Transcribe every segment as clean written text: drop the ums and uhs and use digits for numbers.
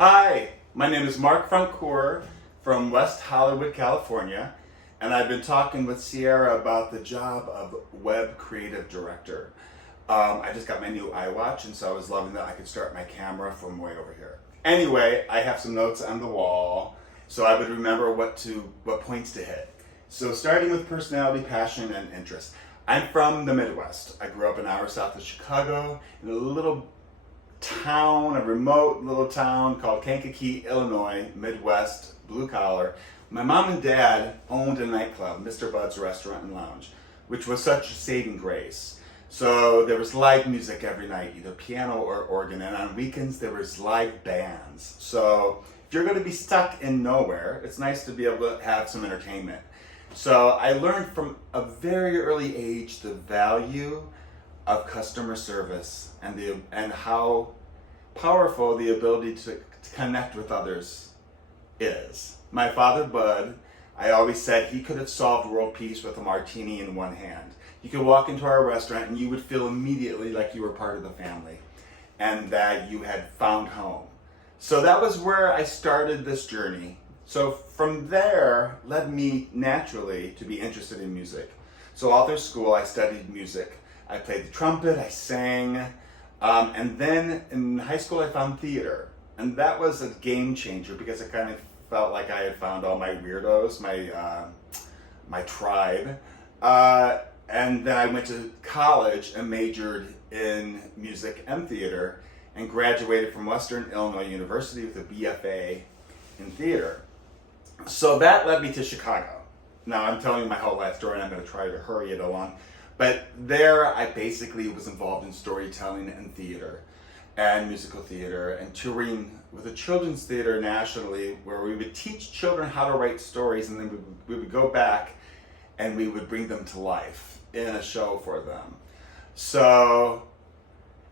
Hi, my name is Marc Francoeur from West Hollywood, California, and I've been talking with Sierra about the job of web creative director. I just got my new iWatch, and so I was loving that I could start my camera from way over here. Anyway, I have some notes on the wall, so I would remember what points to hit. So starting with personality, passion, and interest. I'm from the Midwest. I grew up an hour south of Chicago in a little town, a remote little town called Kankakee, Illinois, Midwest, blue collar. My mom and dad owned a nightclub, Mr. Bud's Restaurant and Lounge, which was such a saving grace. So there was live music every night, either piano or organ, and on weekends there was live bands. So if you're going to be stuck in nowhere, it's nice to be able to have some entertainment. So I learned from a very early age the value of customer service and how powerful the ability to connect with others is. My father, Bud, I always said he could have solved world peace with a martini in one hand. You could walk into our restaurant and you would feel immediately like you were part of the family and that you had found home. So that was where I started this journey. So from there led me naturally to be interested in music. So all through school I studied music. I played the trumpet, I sang, and then in high school I found theater. And that was a game changer because I kind of felt like I had found all my weirdos, my tribe. And then I went to college and majored in music and theater and graduated from Western Illinois University with a BFA in theater. So that led me to Chicago. Now I'm telling you my whole life story and I'm going to try to hurry it along. But there I basically was involved in storytelling and theater and musical theater and touring with a children's theater nationally where we would teach children how to write stories, and then we would go back and we would bring them to life in a show for them. So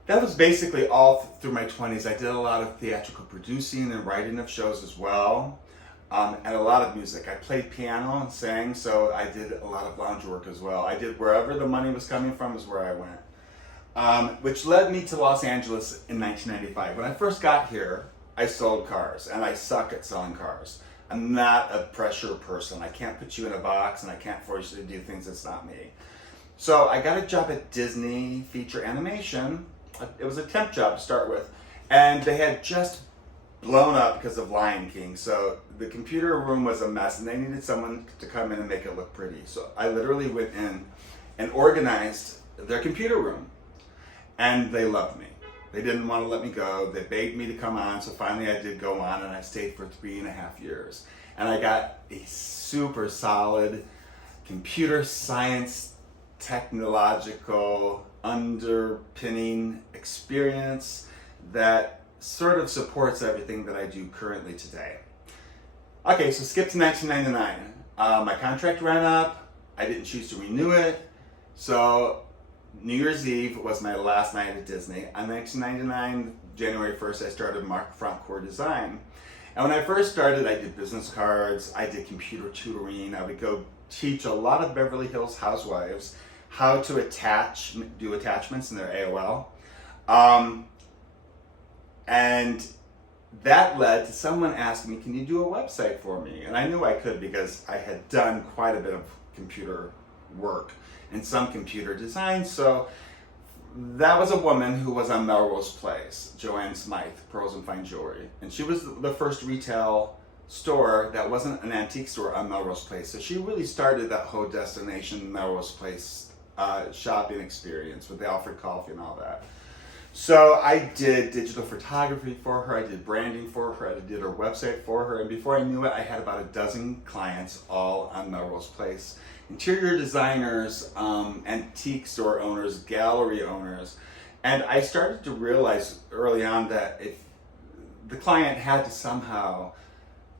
that was basically all through my 20s. I did a lot of theatrical producing and writing of shows as well. And a lot of music. I played piano and sang, so I did a lot of lounge work as well. I did wherever the money was coming from is where I went. Which led me to Los Angeles in 1995. When I first got here, I sold cars, and I suck at selling cars. I'm not a pressure person. I can't put you in a box, and I can't force you to do things that's not me. So I got a job at Disney Feature Animation. It was a temp job to start with, and they had just blown up because of Lion King. So the computer room was a mess and they needed someone to come in and make it look pretty. So I literally went in and organized their computer room, and they loved me. They didn't want to let me go. They begged me to come on. So finally I did go on, and I stayed for 3.5 years. And I got a super solid computer science technological underpinning experience that sort of supports everything that I do currently today. Okay, so skip to 1999. My contract ran up. I didn't choose to renew it. So New Year's Eve was my last night at Disney. On 1999, January 1st, I started Marc Francoeur Design. And when I first started, I did business cards, I did computer tutoring. I would go teach a lot of Beverly Hills housewives how to do attachments in their AOL. And that led to someone asking me, can you do a website for me? And I knew I could because I had done quite a bit of computer work and some computer design. So that was a woman who was on Melrose Place, Joanne Smythe, Pearls and Fine Jewelry. And she was the first retail store that wasn't an antique store on Melrose Place. So she really started that whole destination Melrose Place shopping experience with the Alfred Coffee and all that. So I did digital photography for her, I did branding for her, I did her website for her, and before I knew it, I had about a dozen clients all on Melrose Place. Interior designers, antique store owners, gallery owners, and I started to realize early on that if the client had to somehow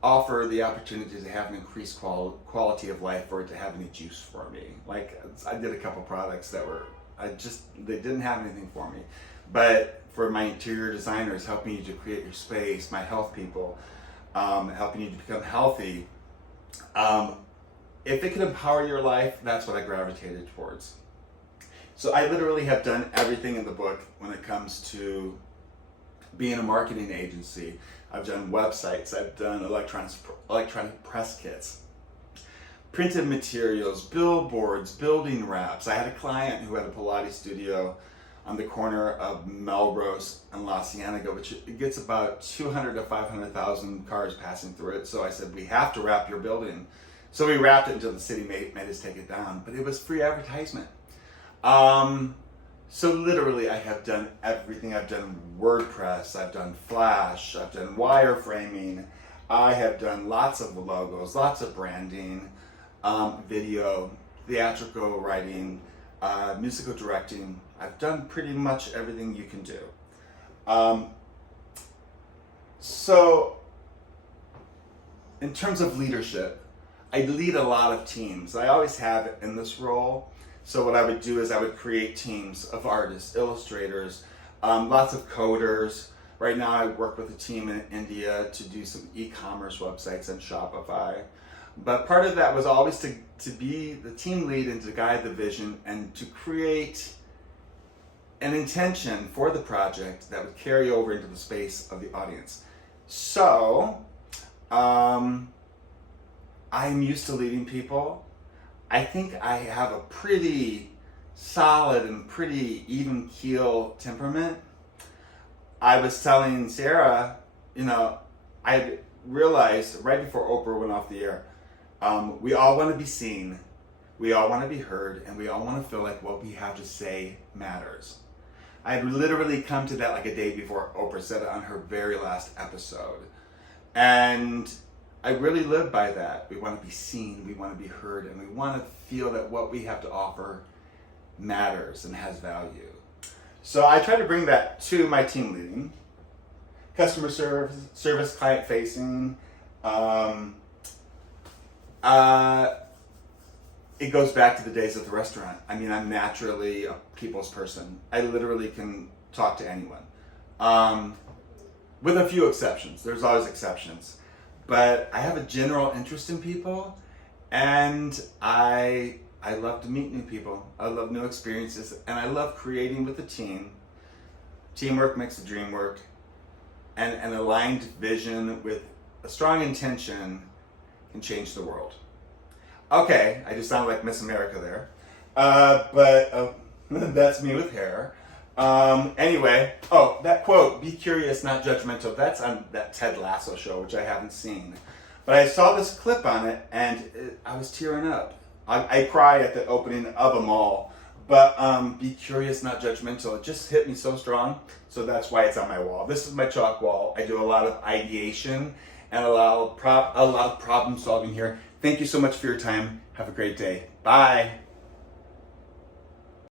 offer the opportunity to have an increased quality of life or to have any juice for me. Like I did a couple products that they didn't have anything for me. But for my interior designers, helping you to create your space, my health people, helping you to become healthy, if it could empower your life, that's what I gravitated towards. So I literally have done everything in the book when it comes to being a marketing agency. I've done websites, I've done electronic press kits, printed materials, billboards, building wraps. I had a client who had a Pilates studio on the corner of Melrose and La Cienega, which it gets about 200 to 500,000 cars passing through it. So I said, we have to wrap your building. So we wrapped it until the city made us take it down, but it was free advertisement. So literally I have done everything. I've done WordPress, I've done Flash, I've done wireframing, I have done lots of logos, lots of branding, video, theatrical writing, musical directing. I've done pretty much everything you can do. So in terms of leadership, I lead a lot of teams. I always have in this role. So what I would do is I would create teams of artists, illustrators, lots of coders. Right now I work with a team in India to do some e-commerce websites on Shopify. But part of that was always to be the team lead and to guide the vision and to create an intention for the project that would carry over into the space of the audience. So I'm used to leading people. I think I have a pretty solid and pretty even keel temperament. I was telling Sarah, I realized right before Oprah went off the air, we all want to be seen, we all want to be heard, and we all want to feel like what we have to say matters. I had literally come to that like a day before Oprah said it on her very last episode. And I really live by that. We want to be seen, we want to be heard, and we want to feel that what we have to offer matters and has value. So I try to bring that to my team leading, customer service, client facing. It goes back to the days at the restaurant. I mean, I'm naturally a people's person. I literally can talk to anyone. With a few exceptions. There's always exceptions. But I have a general interest in people, and I love to meet new people. I love new experiences, and I love creating with a team. Teamwork makes the dream work, and an aligned vision with a strong intention can change the world. Okay, I just sound like Miss America there, but that's me with hair. Anyway, that quote, "Be curious, not judgmental," that's on that Ted Lasso show, which I haven't seen. But I saw this clip on it, and I was tearing up. I cry at the opening of a mall, but be curious, not judgmental. It just hit me so strong, so that's why it's on my wall. This is my chalk wall. I do a lot of ideation and a lot of problem solving here. Thank you so much for your time. Have a great day. Bye.